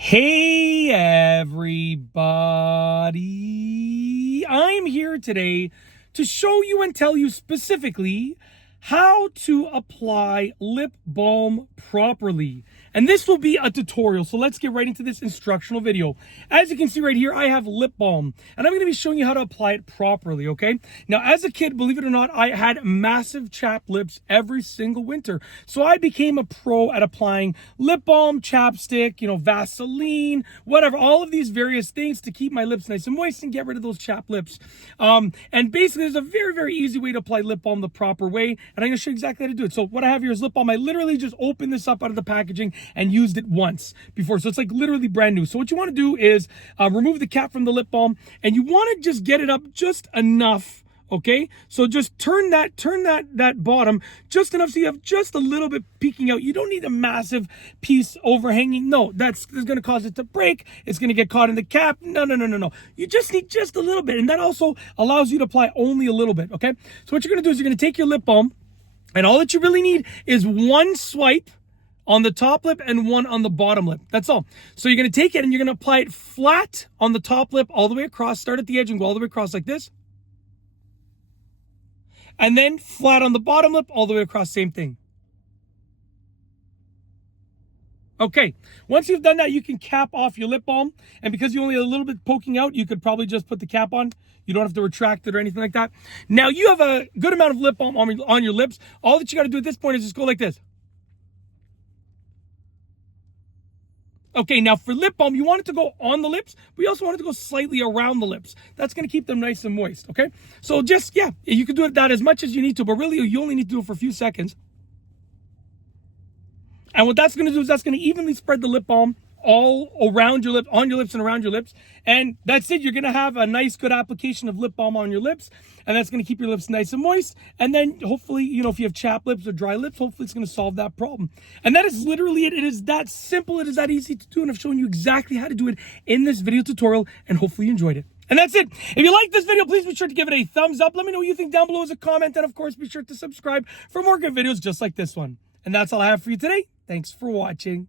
Hey everybody, I'm here today to show you and tell you specifically how to apply lip balm properly. And this will be a tutorial, so let's get right into this instructional video. As you can see right here, I have lip balm, and I'm going to be showing you how to apply it properly, okay? Now, as a kid, believe it or not, I had massive chapped lips every single winter. So I became a pro at applying lip balm, chapstick, Vaseline, whatever, all of these various things to keep my lips nice and moist and get rid of those chapped lips. And basically, there's a very, very easy way to apply lip balm the proper way, and I'm going to show you exactly how to do it. So what I have here is lip balm. I literally just opened this up out of the packaging and used it once before. So it's like literally brand new. So what you want to do is remove the cap from the lip balm, and you want to just get it up just enough. Okay, so just turn that bottom just enough so you have just a little bit peeking out. You don't need a massive piece overhanging. No, that's going to cause it to break. It's going to get caught in the cap. No. You just need just a little bit, and that also allows you to apply only a little bit. Okay, so what you're going to do is you're going to take your lip balm, and all that you really need is one swipe on the top lip and one on the bottom lip. That's all. So you're going to take it and you're going to apply it flat on the top lip all the way across. Start at the edge and go all the way across like this. And then flat on the bottom lip all the way across, same thing. Okay, once you've done that, you can cap off your lip balm. And because you only have a little bit poking out, you could probably just put the cap on. You don't have to retract it or anything like that. Now you have a good amount of lip balm on your lips. All that you got to do at this point is just go like this. Okay, now for lip balm, you want it to go on the lips, but you also want it to go slightly around the lips. That's going to keep them nice and moist, okay? So just, yeah, you can do that as much as you need to, but really you only need to do it for a few seconds. And what that's going to do is that's going to evenly spread the lip balm all around your lips, on your lips and around your lips. And that's it. You're going to have a nice, good application of lip balm on your lips. And that's going to keep your lips nice and moist. And then hopefully, if you have chapped lips or dry lips, hopefully it's going to solve that problem. And that is literally it. It is that simple. It is that easy to do. And I've shown you exactly how to do it in this video tutorial. And hopefully you enjoyed it. And that's it. If you like this video, please be sure to give it a thumbs up. Let me know what you think down below as a comment. And of course, be sure to subscribe for more good videos just like this one. And that's all I have for you today. Thanks for watching.